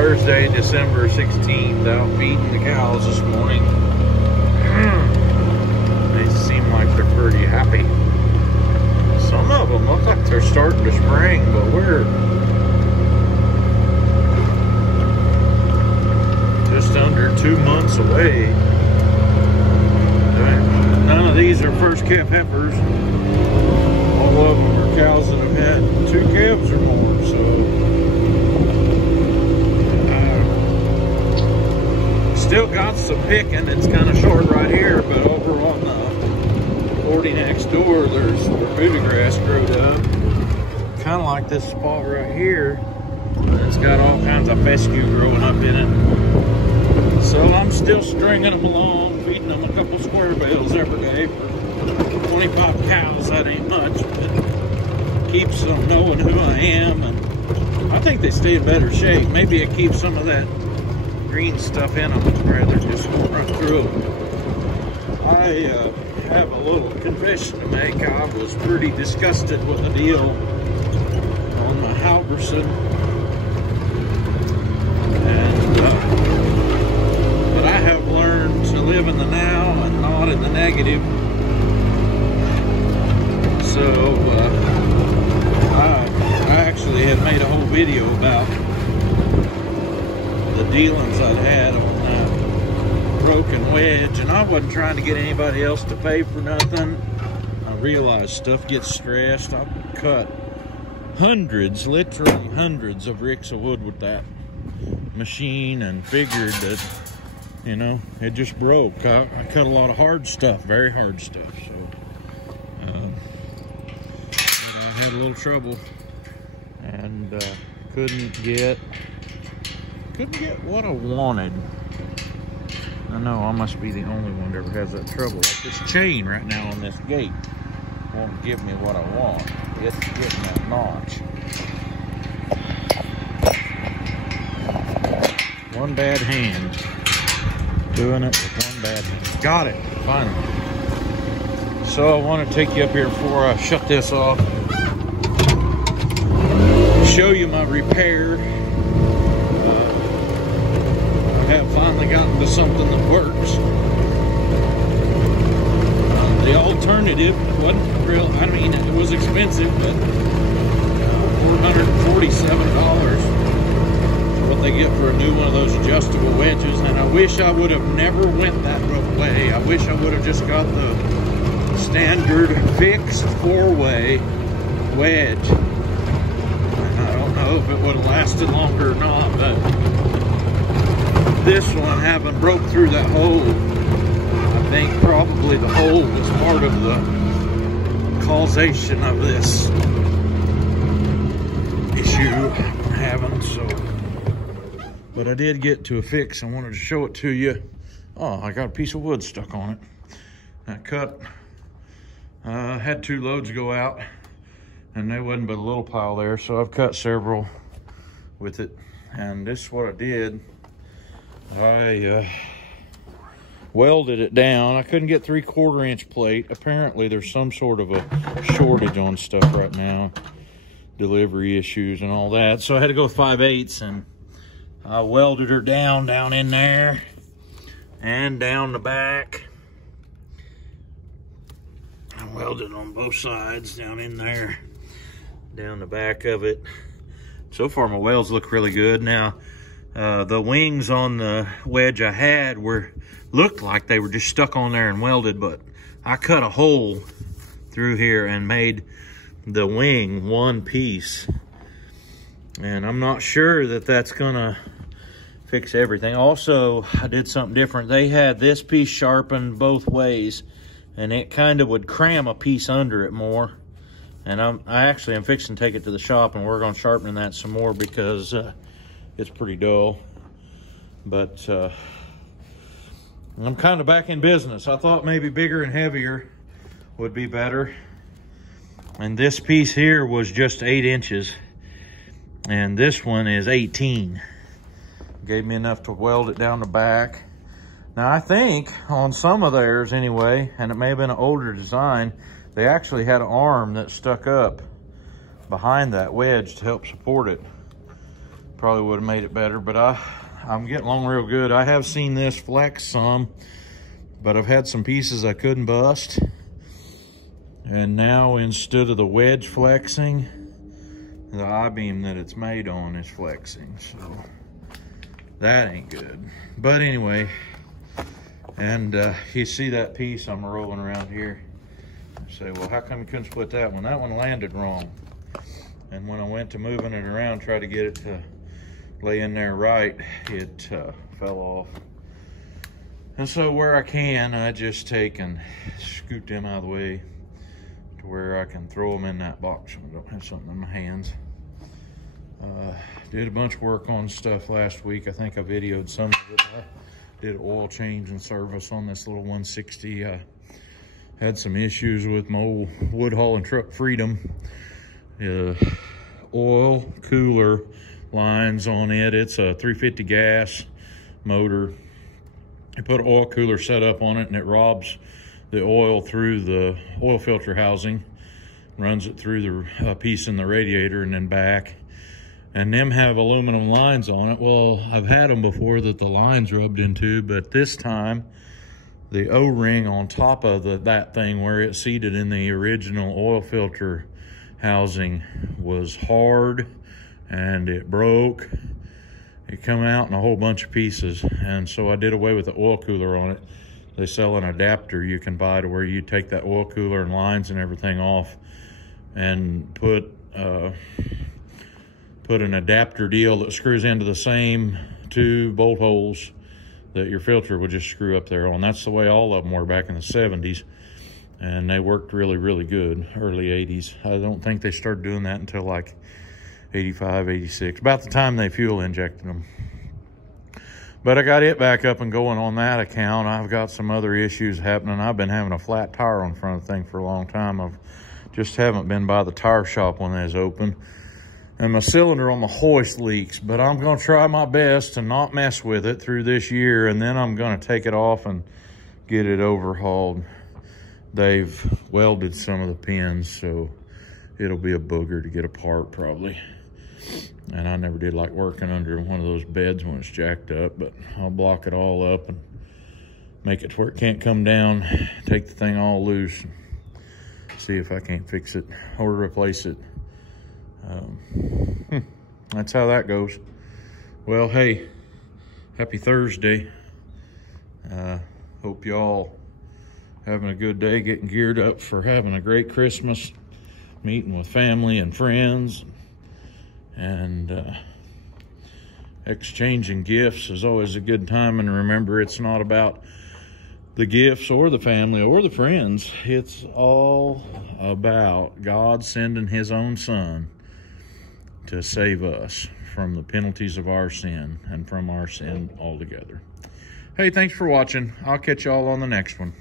Thursday, December 16th, out feeding the cows this morning. They seem like they're pretty happy. Some of them look like they're starting to spring, but we're just under 2 months away. None of these are first calf heifers. All of them are cows that have had 2 calves or more, so still got some picking. It's kind of short right here, but over on the 40 next door, there's where booty grass growed up. Kind of like this spot right here. It's got all kinds of fescue growing up in it. So I'm still stringing them along, feeding them a couple square bales every day for 25 cows. That ain't much, but keeps them knowing who I am, and I think they stay in better shape. Maybe it keeps some of that green stuff in them rather than just run through them. I have a little confession to make. I was pretty disgusted with the deal on my Halverson, and but I have learned to live in the now and not in the negative. So I actually had made a whole video about the dealings I'd had on that broken wedge, and I wasn't trying to get anybody else to pay for nothing. I realized stuff gets stressed. I cut hundreds, literally hundreds of ricks of wood with that machine and figured that, you know, it just broke. I cut a lot of hard stuff, very hard stuff, so I had a little trouble and couldn't get what I wanted. I know I must be the only one that ever has that trouble. Like this chain right now on this gate won't give me what I want. It's getting that notch. One bad hand. Doing it with one bad hand. Got it, finally. So I want to take you up here before I shut this off. Show you my repair. Have finally gotten to something that works. The alternative wasn't real. I mean, it was expensive, but $447 what they get for a new one of those adjustable wedges. And I wish I would have never went that way. I wish I would have just got the standard fixed 4-way wedge. And I don't know if it would have lasted longer or not, but this one, having broke through that hole, I think probably the hole was part of the causation of this issue I'm having. So, but I did get to a fix. I wanted to show it to you. Oh, I got a piece of wood stuck on it. I cut, had 2 loads go out, and there wasn't but a little pile there, so I've cut several with it. And this is what I did. I welded it down. I couldn't get 3/4 inch plate. Apparently there's some sort of a shortage on stuff right now, delivery issues and all that, so I had to go 5/8, and I welded her down in there and down the back. I welded on both sides down in there, down the back of it. So far my welds look really good. Now the wings on the wedge I had looked like they were just stuck on there and welded, but I cut a hole through here and made the wing one piece. And I'm not sure that that's gonna fix everything. Also, I did something different. They had this piece sharpened both ways, and it kind of would cram a piece under it more. And I actually am fixing to take it to the shop and work on sharpening that some more because it's pretty dull. But I'm kind of back in business. I thought maybe bigger and heavier would be better. And this piece here was just 8 inches. And this one is 18. Gave me enough to weld it down the back. Now I think on some of theirs anyway, and it may have been an older design, they actually had an arm that stuck up behind that wedge to help support it. Probably would have made it better, but I'm getting along real good. I have seen this flex some, but I've had some pieces I couldn't bust. And now instead of the wedge flexing, the I-beam that it's made on is flexing. So that ain't good. But anyway, and you see that piece I'm rolling around here. I say, well, how come you couldn't split that one? That one landed wrong. And when I went to moving it around, try to get it to lay in there right, it fell off. And so where I can, I just take and scoot them out of the way to where I can throw them in that box when I don't have something in my hands. Did a bunch of work on stuff last week. I think I videoed some of it. I did an oil change and service on this little 160. Had some issues with my old wood hauling truck Freedom. Oil cooler lines on it. It's a 350 gas motor. You put an oil cooler set up on it and it robs the oil through the oil filter housing, runs it through the piece in the radiator and then back. And them have aluminum lines on it. Well, I've had them before that the lines rubbed into, but this time the O-ring on top of that thing where it seated in the original oil filter housing was hard and it broke. It come out in a whole bunch of pieces. And so I did away with the oil cooler on it. They sell an adapter you can buy to where you take that oil cooler and lines and everything off and put an adapter deal that screws into the same 2 bolt holes that your filter would just screw up there on. That's the way all of them were back in the 70s. And they worked really, really good, early 80s. I don't think they started doing that until like 85, 86, about the time they fuel injected them. But I got it back up and going on that account. I've got some other issues happening. I've been having a flat tire on front of the thing for a long time. I've just haven't been by the tire shop when they was open. And my cylinder on the hoist leaks, but I'm gonna try my best to not mess with it through this year, and then I'm gonna take it off and get it overhauled. They've welded some of the pins, so it'll be a booger to get apart probably. And I never did like working under one of those beds when it's jacked up, but I'll block it all up and make it to where it can't come down, take the thing all loose, see if I can't fix it or replace it. That's how that goes. Well, hey, happy Thursday. Hope y'all having a good day, getting geared up for having a great Christmas, meeting with family and friends, and exchanging gifts is always a good time. And remember, it's not about the gifts or the family or the friends. It's all about God sending his own son to save us from the penalties of our sin and from our sin altogether. Hey, thanks for watching. I'll catch y'all on the next one.